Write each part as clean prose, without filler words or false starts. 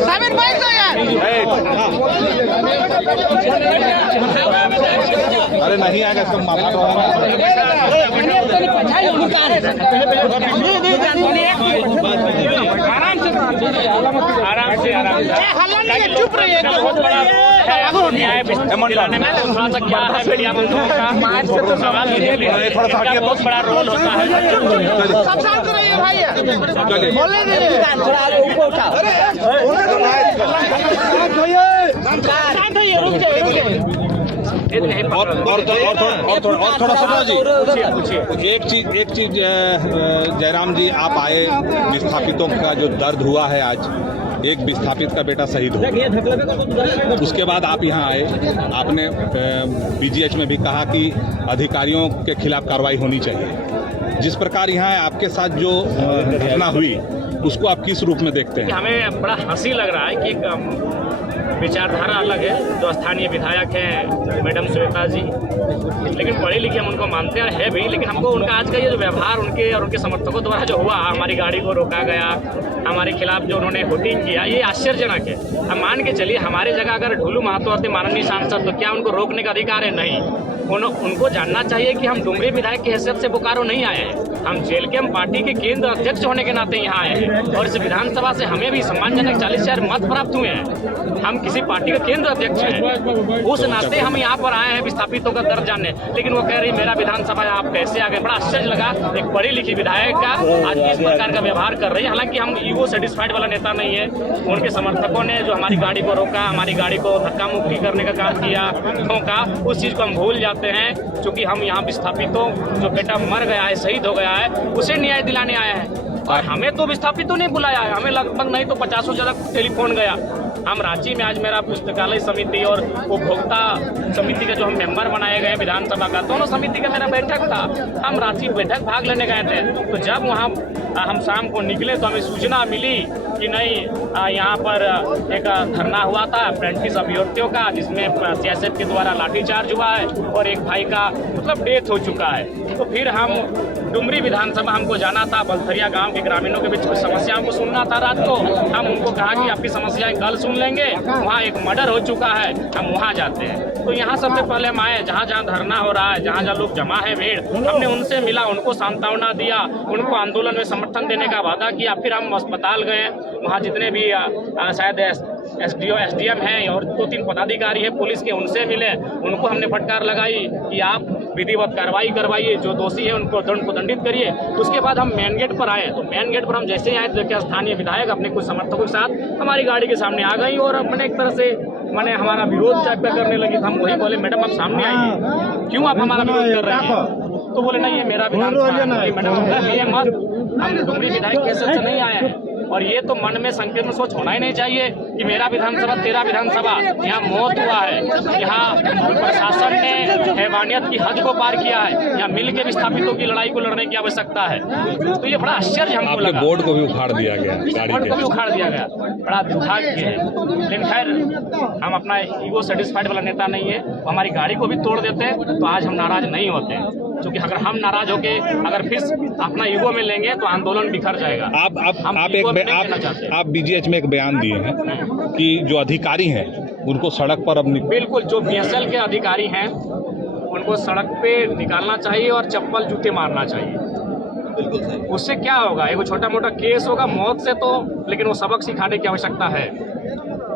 साबिर भाई तो यार अरे नहीं आएगा इसका मामला आराम से चुप रहिए। न्याय दिलाने में थोड़ा सा क्या है मीडिया में सवाल बहुत बड़ा रोल होता है। सब शांत रहिए भाई, बोलने दीजिए। शांत होइए, रुक जाइए। और थोड़ा सा जी एक चीज जयराम जी, आप आए, विस्थापितों का जो दर्द हुआ है आज, एक विस्थापित का बेटा शहीद हो गया, उसके बाद आप यहाँ आए, आपने बीजीएच में भी कहा कि अधिकारियों के खिलाफ कार्रवाई होनी चाहिए। जिस प्रकार यहाँ आपके साथ जो घटना हुई उसको आप किस रूप में देखते हैं? हमें बड़ा हंसी लग रहा है कि विचारधारा अलग है। जो स्थानीय विधायक हैं मैडम श्वेता जी, लेकिन पढ़े लिखे हम उनको मानते हैं, है भी, लेकिन हमको उनका आज का ये जो व्यवहार उनके और उनके समर्थकों द्वारा जो हुआ, हमारी गाड़ी को रोका गया, हमारे खिलाफ जो उन्होंने वोटिंग किया, ये आश्चर्यजनक है। हम मान के चलिए हमारे जगह अगर ढुलू महतो होते माननीय सांसद, तो क्या उनको रोकने का अधिकार है? नहीं। उनको जानना चाहिए कि हम डुमरी विधायक की हैसियत से बोकारो नहीं आए हैं, हम जेल के हम पार्टी के केंद्र अध्यक्ष होने के नाते यहाँ आए हैं, और इस विधानसभा से हमें भी सम्मानजनक 40,000 मत प्राप्त हुए हैं। हम किसी पार्टी के केंद्र अध्यक्ष हैं, उस नाते हम यहाँ पर आए हैं विस्थापितों का दर्द जानने। लेकिन वो कह रही मेरा विधानसभा आप कैसे आ गए? बड़ा आश्चर्य लगा, एक पढ़ी लिखी विधायक का आज इस प्रकार का व्यवहार कर रही है। हालांकि हम ईगो सेटिस्फाइड वाला नेता नहीं है। उनके समर्थकों ने जो हमारी गाड़ी को रोका, हमारी गाड़ी को धक्का मुक्की करने का काम किया, ठोका, उस चीज़ को हम भूल जाते हैं। क्योंकि हम यहाँ विस्थापितों, जो बेटा मर गया है, शहीद हो गया है, उसे न्याय दिलाने आए हैं। और हमें तो विस्थापितों ने बुलाया है, हमें लगभग नहीं तो 50 ज़्यादा टेलीफोन गया। हम रांची में आज मेरा पुस्तकालय समिति और उपभोक्ता समिति का जो हम मेंबर बनाए गए विधानसभा का, दोनों समिति का मेरा बैठक था। हम रांची बैठक भाग लेने गए थे, तो जब वहाँ हम शाम को निकले तो हमें सूचना मिली कि नहीं, यहाँ पर एक धरना हुआ था अप्रेंटिस अभ्यर्थियों का, जिसमें सीएसएफ के द्वारा लाठीचार्ज हुआ है और एक भाई का मतलब डेथ हो चुका है। तो फिर हम डुमरी विधानसभा हमको जाना था, बलथरिया गांव के ग्रामीणों के बीच कुछ समस्याओं को सुनना था रात को। हम उनको कहा कि आपकी समस्याएं कल सुन लेंगे, वहाँ एक मर्डर हो चुका है, हम वहाँ जाते हैं। तो यहाँ सबसे पहले हम आए, जहाँ जहाँ धरना हो रहा है, जहाँ जहाँ लोग जमा है भीड़, हमने उनसे मिला, उनको सांत्वना दिया, उनको आंदोलन में समर्थन देने का वादा किया। फिर हम अस्पताल गए, वहाँ जितने भी शायद एसडीओ एसडीएम हैं और 2-3 पदाधिकारी हैं पुलिस के, उनसे मिले, उनको हमने फटकार लगाई कि आप विधिवत कार्रवाई करवाइए, जो दोषी है उनको दंडित करिए। उसके बाद हम मेन गेट पर आए, तो मेन गेट पर हम जैसे आए तो स्थानीय विधायक अपने कुछ समर्थकों के साथ हमारी गाड़ी के सामने आ गई और अपने एक तरह से मैंने हमारा विरोध करने लगी। हम वही बोले, मैडम आप सामने आइए, क्यों आप हमारा विरोध कर रहे हैं? तो बोले नहीं, ये मेरा विधानसभा। मैडम ये मत, हम डुमरी विधायक कैसे से नहीं आए हैं। और ये तो मन में संकीर्ण सोच होना ही नहीं चाहिए कि मेरा विधानसभा तेरा विधानसभा। यहाँ मौत हुआ है, यहाँ प्रशासन ने हैवानियत की हद को पार किया है, यहाँ मिल के विस्थापितों की लड़ाई को लड़ने की आवश्यकता है। तो ये बड़ा आश्चर्य हमको लगा। बोर्ड को भी उखाड़ दिया गया, बोर्ड को भी उखाड़ दिया गया, बड़ा दुर्भाग्य है। लेकिन खैर, हम अपना ईगो सेटिस्फाइड वाला नेता नहीं है। हमारी गाड़ी को भी तोड़ देते हैं तो आज हम नाराज नहीं होते, क्योंकि अगर हम नाराज होके अगर फिर अपना ईगो में लेंगे तो आंदोलन बिखर जाएगा। आप बीजीएच में एक बयान दिए हैं कि जो अधिकारी हैं उनको सड़क पर अब बिल्कुल, जो बीएसएल के अधिकारी हैं उनको सड़क पे निकालना चाहिए और चप्पल जूते मारना चाहिए। उससे क्या होगा? एक छोटा मोटा केस होगा मौत से, तो लेकिन वो सबक सिखाने की आवश्यकता है।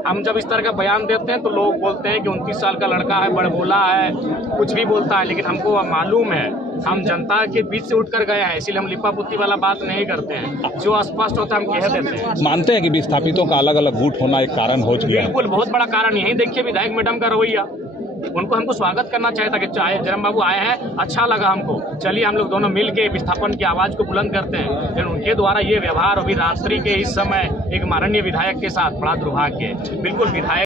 हम जब इस तरह का बयान देते हैं तो लोग बोलते हैं कि 29 साल का लड़का है, बड़बोला है, कुछ भी बोलता है। लेकिन हमको मालूम है, हम जनता के बीच से उठकर गए हैं, इसलिए हम लिपापुत्ती वाला बात नहीं करते हैं। जो स्पष्ट होता है हम कह देते हैं। मानते हैं कि विस्थापितों का अलग अलग गुट होना एक कारण हो चुका है? बिल्कुल, बहुत बड़ा कारण। यही देखिए विधायक मैडम का रवैया, उनको हमको स्वागत करना चाहिए था कि चाहे जयराम बाबू आए हैं, अच्छा लगा हमको, चलिए हम लोग दोनों मिल के विस्थापन की आवाज़ को बुलंद करते हैं। लेकिन उनके द्वारा ये व्यवहार अभी रात्रि के इस समय एक माननीय विधायक के साथ बड़ा दुर्भाग्य है। बिल्कुल विधायक